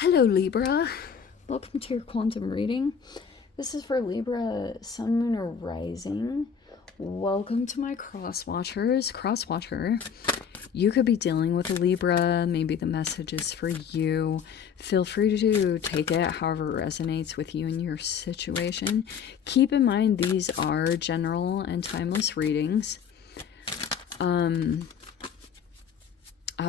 Hello Libra, welcome to your quantum reading. This is for Libra, Sun, Moon, or Rising. Welcome to my crosswatcher. You could be dealing with a Libra, maybe the message is for you. Feel free to take it however it resonates with you and your situation. Keep in mind these are general and timeless readings.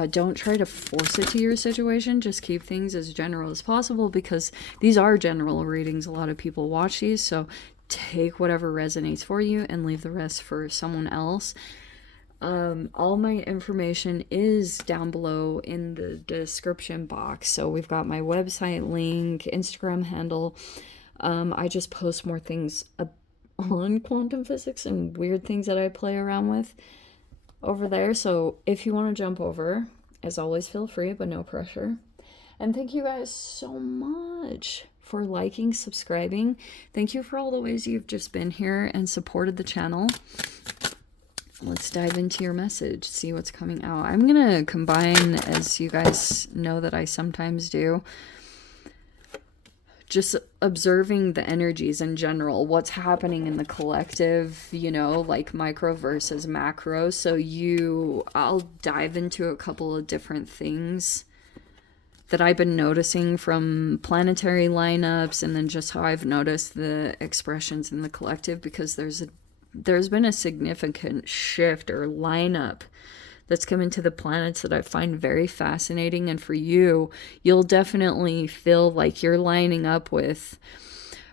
Don't try to force it to your situation. Just keep things as general as possible because these are general readings. A lot of people watch these, so take whatever resonates for you and leave the rest for someone else. All my information is down below in the description box. So we've got my website link, Instagram handle. I just post more things on quantum physics and weird things that I play around with over there. So if you want to jump over, as always, feel free, but no pressure. And thank you guys so much for liking, subscribing. Thank you for all the ways you've just been here and supported the channel. Let's dive into your message, see what's coming out. I'm gonna combine, as you guys know that I sometimes do, just observing the energies in general, what's happening in the collective, you know, like micro versus macro. So I'll dive into a couple of different things that I've been noticing from planetary lineups, and then just how I've noticed the expressions in the collective, because there's been a significant shift or lineup that's come into the planets that I find very fascinating. And for you, you'll definitely feel like you're lining up with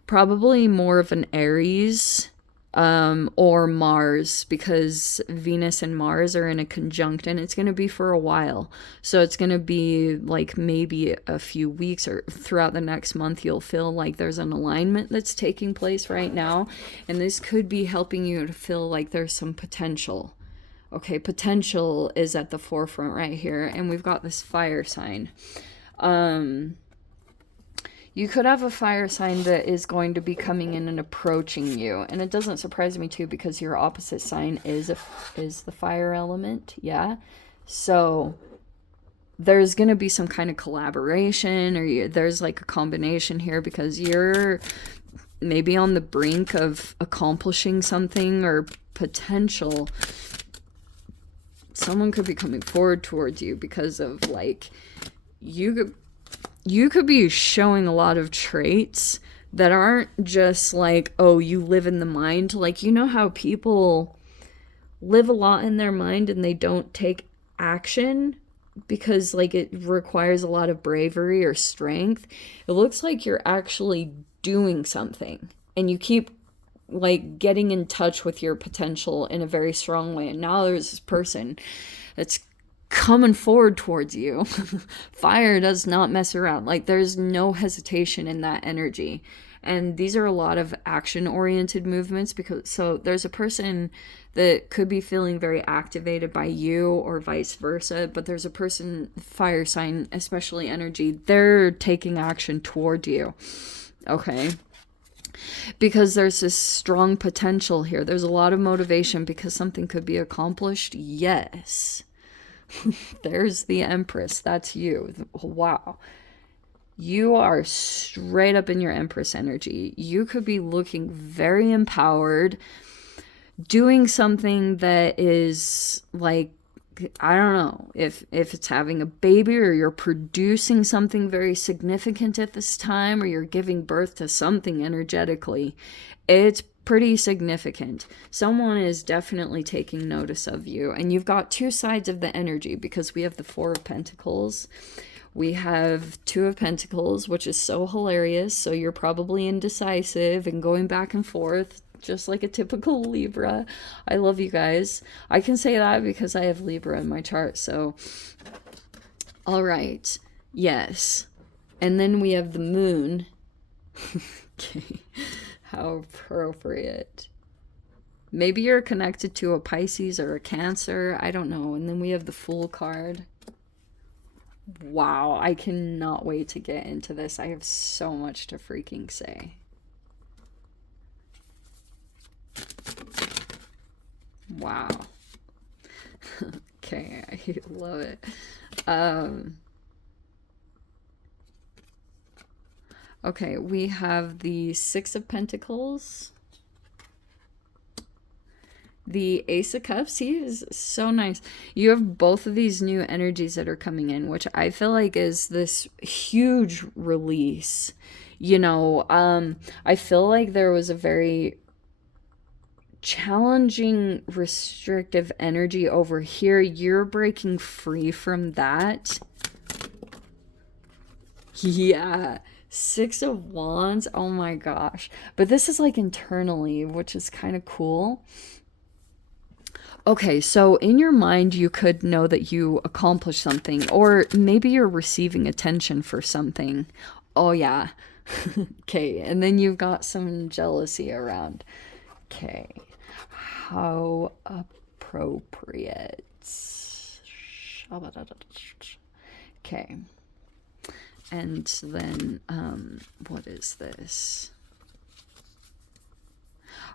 probably more of an Aries or Mars, because Venus and Mars are in a conjunct, and it's going to be for a while. So it's going to be like maybe a few weeks or throughout the next month, you'll feel like there's an alignment that's taking place right now. And this could be helping you to feel like there's some potential. Okay, potential is at the forefront right here, and we've got this fire sign. You could have a fire sign that is going to be coming in and approaching you, and it doesn't surprise me too, because your opposite sign is the fire element, yeah? So there's going to be some kind of collaboration, or there's like a combination here, because you're maybe on the brink of accomplishing something or potential. Someone could be coming forward towards you because of, like, you could be showing a lot of traits that aren't just like, oh, you live in the mind. Like, you know how people live a lot in their mind and they don't take action because, like, it requires a lot of bravery or strength. It looks like you're actually doing something, and you keep like getting in touch with your potential in a very strong way. And now there's this person that's coming forward towards you. Fire does not mess around. Like, there's no hesitation in that energy. And these are a lot of action oriented movements, because so there's a person that could be feeling very activated by you, or vice versa, but there's a person, fire sign, especially energy, they're taking action toward you. Okay, because there's this strong potential here. There's a lot of motivation because something could be accomplished. Yes. There's the Empress. That's you. Wow. You are straight up in your Empress energy. You could be looking very empowered, doing something that is like, I don't know if it's having a baby, or you're producing something very significant at this time, or you're giving birth to something energetically. It's pretty significant. Someone is definitely taking notice of you. And you've got two sides of the energy, because we have the Four of Pentacles. We have Two of Pentacles, which is so hilarious. So you're probably indecisive and going back and forth, just like a typical Libra. I love you guys. I can say that because I have Libra in my chart. So, all right. Yes. And then we have the Moon. Okay. How appropriate. Maybe you're connected to a Pisces or a Cancer. I don't know. And then we have the Fool card. Wow. I cannot wait to get into this. I have so much to freaking say. Wow. Okay, I love it. Okay, we have the Six of Pentacles, the Ace of Cups. He is so nice. You have both of these new energies that are coming in, which I feel like is this huge release. You know, I feel like there was a very challenging, restrictive energy over here. You're breaking free from that. Yeah. Six of Wands. Oh my gosh. But this is like internally, which is kind of cool. Okay, so in your mind, you could know that you accomplished something, or maybe you're receiving attention for something. Oh, yeah. Okay, and then you've got some jealousy around. Okay, how appropriate. Okay, and then, what is this?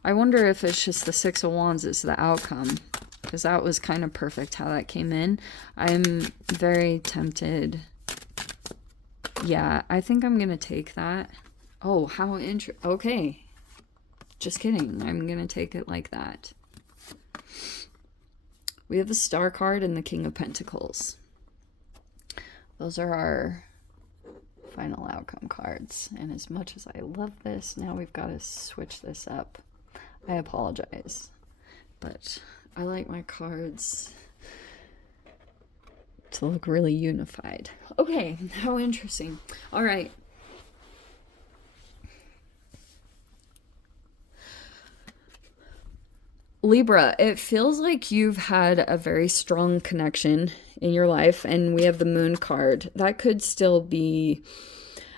I wonder if it's just the Six of Wands is the outcome, because that was kind of perfect how that came in. I'm very tempted. Yeah, I think I'm going to take that. Oh, how interesting. Okay. Just kidding. I'm going to take it like that. We have the Star card and the King of Pentacles. Those are our final outcome cards. And as much as I love this, now we've got to switch this up. I apologize, but I like my cards to look really unified. Okay, how interesting. All right. Libra, it feels like you've had a very strong connection in your life, and we have the Moon card. That could still be,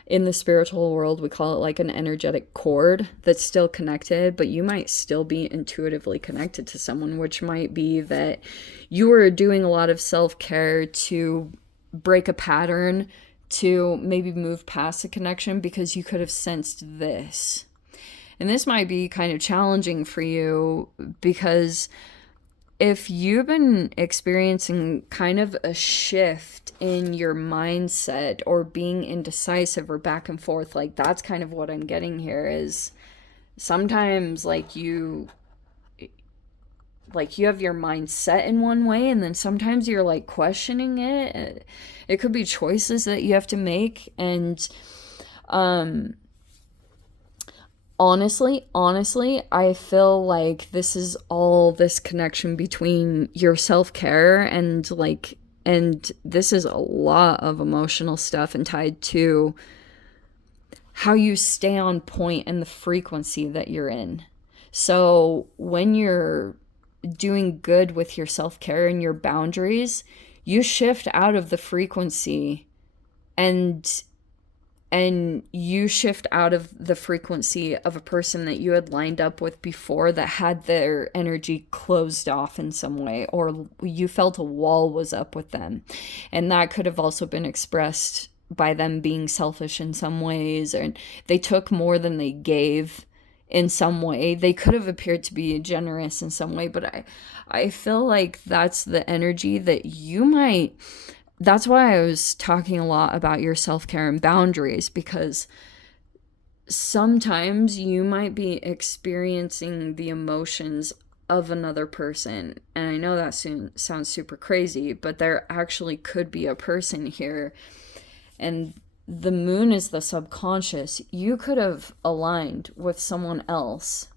in the spiritual world, we call it like an energetic cord that's still connected, but you might still be intuitively connected to someone, which might be that you were doing a lot of self-care to break a pattern, to maybe move past a connection, because you could have sensed this. And this might be kind of challenging for you, because if you've been experiencing kind of a shift in your mindset, or being indecisive or back and forth, like that's kind of what I'm getting here, is sometimes like you have your mind set in one way, and then sometimes you're like questioning it. It could be choices that you have to make. And honestly, I feel like this is all this connection between your self-care and this is a lot of emotional stuff, and tied to how you stay on point and the frequency that you're in. So when you're doing good with your self-care and your boundaries, you shift out of the frequency, and you shift out of the frequency of a person that you had lined up with before, that had their energy closed off in some way, or you felt a wall was up with them. And that could have also been expressed by them being selfish in some ways, or they took more than they gave in some way. They could have appeared to be generous in some way, but I feel like that's the energy that you might. That's why I was talking a lot about your self-care and boundaries, because sometimes you might be experiencing the emotions of another person. And I know that sounds super crazy, but there actually could be a person here. And the Moon is the subconscious. You could have aligned with someone else,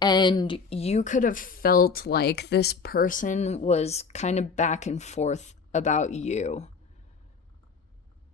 and you could have felt like this person was kind of back and forth about you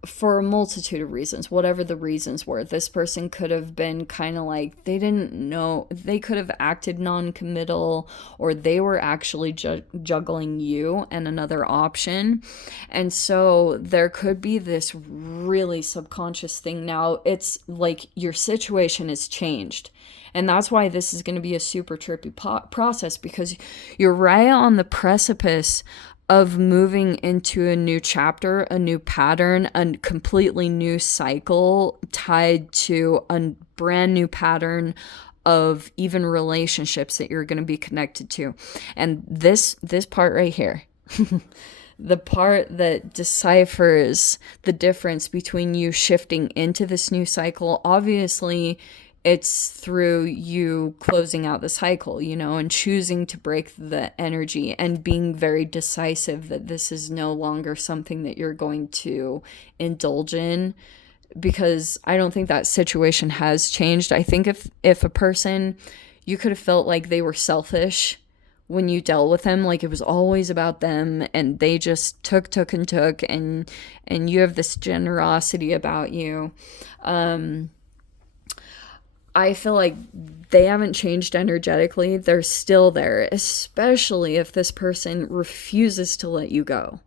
for a multitude of reasons. Whatever the reasons were, this person could have been kind of like, they didn't know, they could have acted non-committal, or they were actually juggling you and another option. And so there could be this really subconscious thing. Now it's like your situation has changed. And that's why this is going to be a super trippy process, because you're right on the precipice of moving into a new chapter, a new pattern, a completely new cycle tied to a brand new pattern of even relationships that you're going to be connected to. And this part right here, the part that deciphers the difference between you shifting into this new cycle, obviously it's through you closing out the cycle, you know, and choosing to break the energy and being very decisive that this is no longer something that you're going to indulge in, because I don't think that situation has changed. I think if a person, you could have felt like they were selfish when you dealt with them, like it was always about them and they just took and you have this generosity about you. I feel like they haven't changed energetically. They're still there, especially if this person refuses to let you go.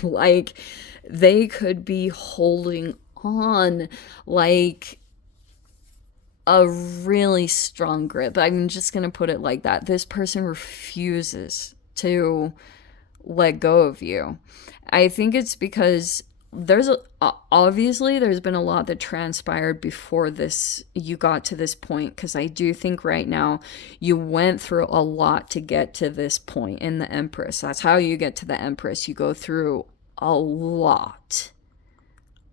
Like, they could be holding on like a really strong grip. I'm just going to put it like that. This person refuses to let go of you. I think it's because obviously there's been a lot that transpired before this, you got to this point, because I do think right now you went through a lot to get to this point in the Empress. That's how you get to the Empress. You go through a lot.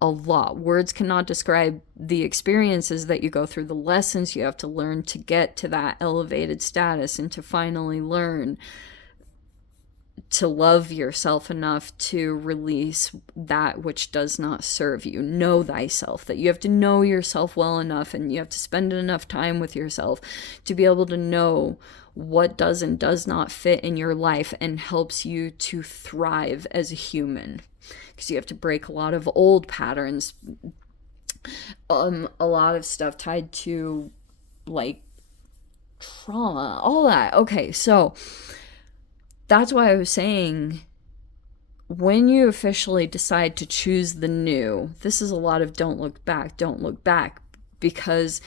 Words cannot describe the experiences that you go through, the lessons you have to learn to get to that elevated status and to finally learn to love yourself enough to release that which does not serve you. Know thyself, that you have to know yourself well enough and you have to spend enough time with yourself to be able to know what does and does not fit in your life and helps you to thrive as a human. Because you have to break a lot of old patterns, a lot of stuff tied to like trauma, all that. Okay, so that's why I was saying, when you officially decide to choose the new, this is a lot of don't look back, because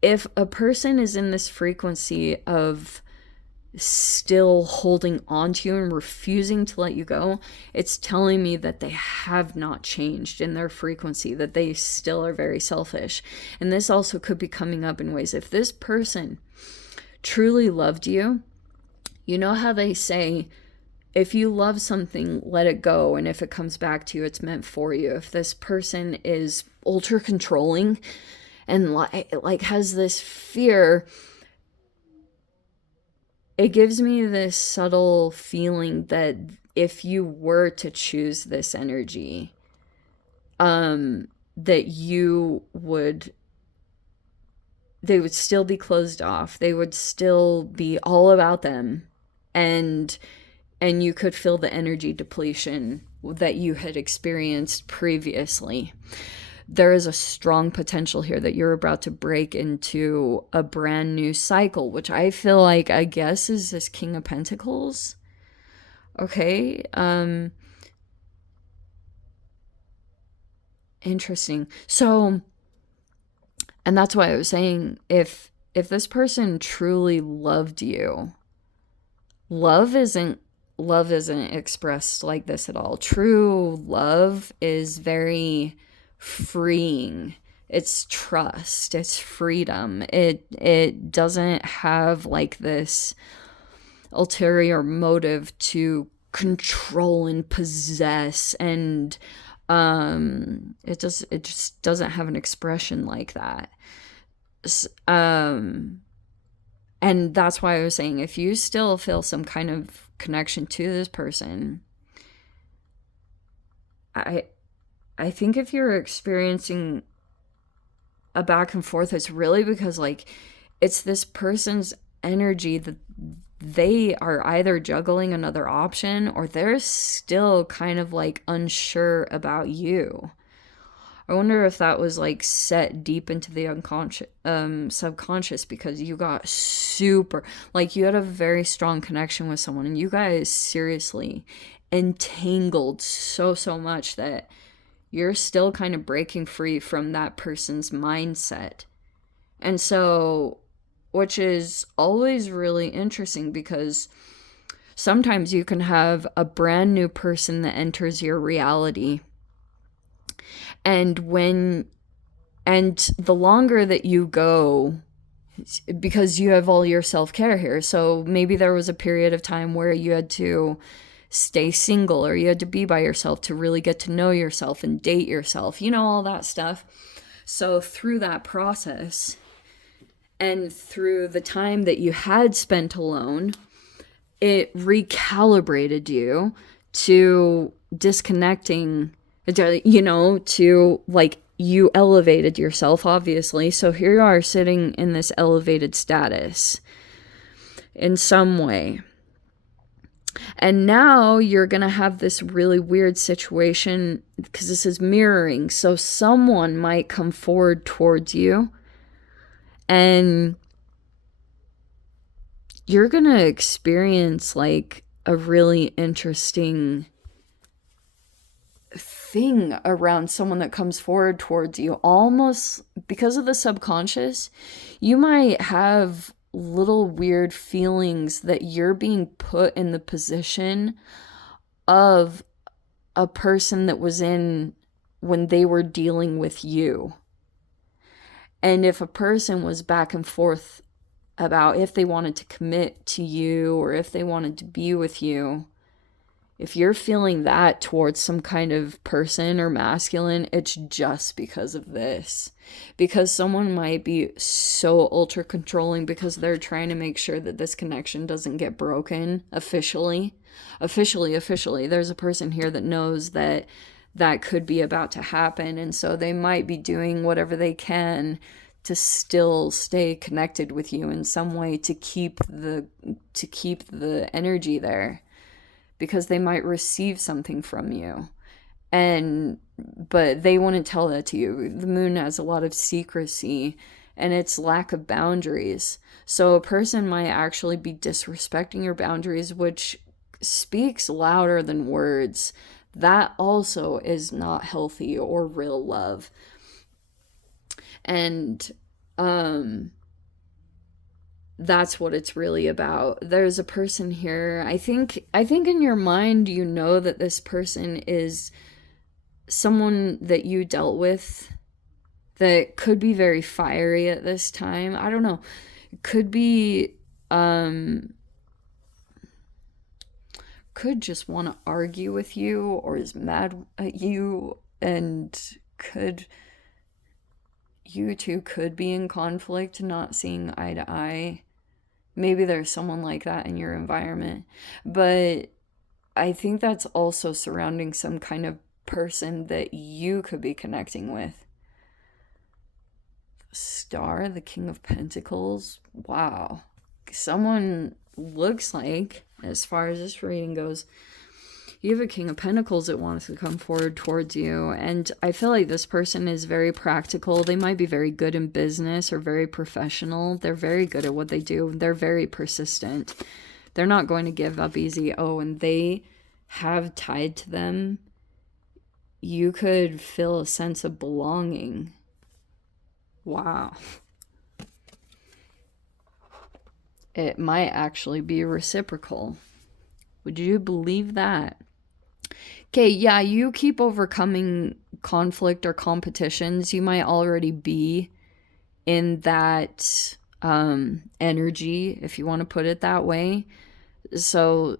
if a person is in this frequency of still holding on to you and refusing to let you go, it's telling me that they have not changed in their frequency, that they still are very selfish. And this also could be coming up in ways, if this person truly loved you, you know how they say, if you love something, let it go, and if it comes back to you, it's meant for you. If this person is ultra controlling and like has this fear, it gives me this subtle feeling that if you were to choose this energy, that they would still be closed off. They would still be all about them. And you could feel the energy depletion that you had experienced previously. There is a strong potential here that you're about to break into a brand new cycle, which I feel like, I guess, is this King of Pentacles. Okay. Interesting. So, and that's why I was saying, if this person truly loved you, love isn't expressed like this at all. True love is very freeing. It's trust, it's freedom. It doesn't have like this ulterior motive to control and possess, and it just doesn't have an expression like that. And that's why I was saying, if you still feel some kind of connection to this person, I think if you're experiencing a back and forth, it's really because, like, it's this person's energy that they are either juggling another option or they're still kind of like unsure about you. I wonder if that was like set deep into the unconscious, subconscious, because you got super, like, you had a very strong connection with someone and you guys seriously entangled so much that you're still kind of breaking free from that person's mindset. And so, which is always really interesting, because sometimes you can have a brand new person that enters your reality. And the longer that you go, because you have all your self-care here, so maybe there was a period of time where you had to stay single, or you had to be by yourself to really get to know yourself and date yourself, you know, all that stuff. So through that process and through the time that you had spent alone, it recalibrated you to disconnecting, you know, to like, you elevated yourself, obviously. So here you are sitting in this elevated status in some way. And now you're going to have this really weird situation because this is mirroring. So someone might come forward towards you and you're going to experience like a really interesting thing around someone that comes forward towards you. Almost because of the subconscious, you might have little weird feelings that you're being put in the position of a person that was in when they were dealing with you. And if a person was back and forth about if they wanted to commit to you or if they wanted to be with you, if you're feeling that towards some kind of person or masculine, it's just because of this. Because someone might be so ultra controlling because they're trying to make sure that this connection doesn't get broken officially. Officially. There's a person here that knows that that could be about to happen. And so they might be doing whatever they can to still stay connected with you in some way to keep the energy there. Because they might receive something from you. But they wouldn't tell that to you. The moon has a lot of secrecy and it's lack of boundaries. So a person might actually be disrespecting your boundaries, which speaks louder than words. That also is not healthy or real love. And that's what it's really about. There's a person here. I think in your mind, you know that this person is someone that you dealt with that could be very fiery at this time. I don't know. It could be, could just want to argue with you or is mad at you, and you two could be in conflict, not seeing eye to eye. Maybe there's someone like that in your environment. But I think that's also surrounding some kind of person that you could be connecting with. Star, the King of Pentacles. Wow. Someone looks like, as far as this reading goes, you have a King of Pentacles that wants to come forward towards you. And I feel like this person is very practical. They might be very good in business or very professional. They're very good at what they do. They're very persistent. They're not going to give up easy. Oh, and they have tied to them. You could feel a sense of belonging. Wow. It might actually be reciprocal. Would you believe that? Okay, yeah, you keep overcoming conflict or competitions. You might already be in that energy, if you want to put it that way. So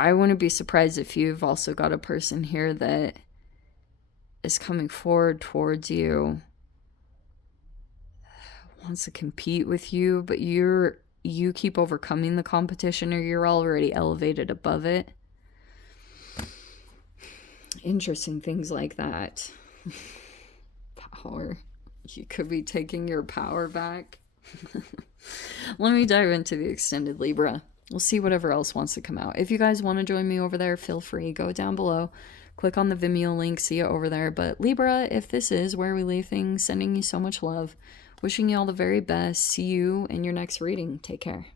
I wouldn't be surprised if you've also got a person here that is coming forward towards you, wants to compete with you, but you keep overcoming the competition, or you're already elevated above it. Interesting things like that. Power. You could be taking your power back. Let me dive into the extended Libra. We'll see whatever else wants to come out. If you guys want to join me over there, feel free. Go down below. Click on the Vimeo link. See you over there. But Libra, if this is where we leave things, sending you so much love. Wishing you all the very best. See you in your next reading. Take care.